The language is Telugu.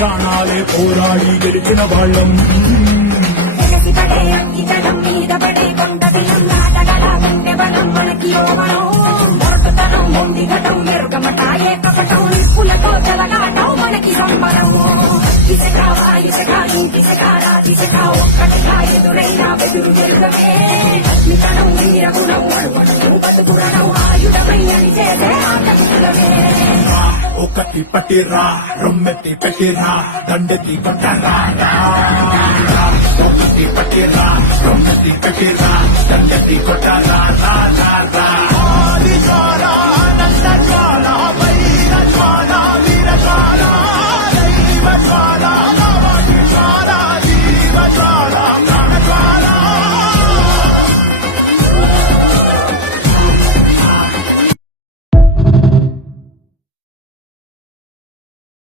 ప్రాణాలే పోరాడి గెలిచిన వాళ్ళం. పడే అంకితనం మీద పడే కొండ బిలం నాటగల వెంటే బలం మనకి యోవనం మొరటుతనం మొండి ఘటం ఎరుగమట ఏకపటం నిప్పులతో జలగాటం మనకి సంబరం. ఇసకావా ఇసకా ఇంకిసకారా దిశకా ఒక్కటిగా ఎదురైనా బెదురు జరుగమే అగ్నితనం వీరగుణం అడుగుణం బతుకురణం ఆయుధమై అని చేసే ఆటమే. ఒకటి పట్టిరా రొమ్మెత్తి పెట్టిరా దండెత్తి కొట్టరా. ఒకటి పట్టిరా రొమ్మెత్తి పెట్టిరా దండెత్తి కొట్టరా.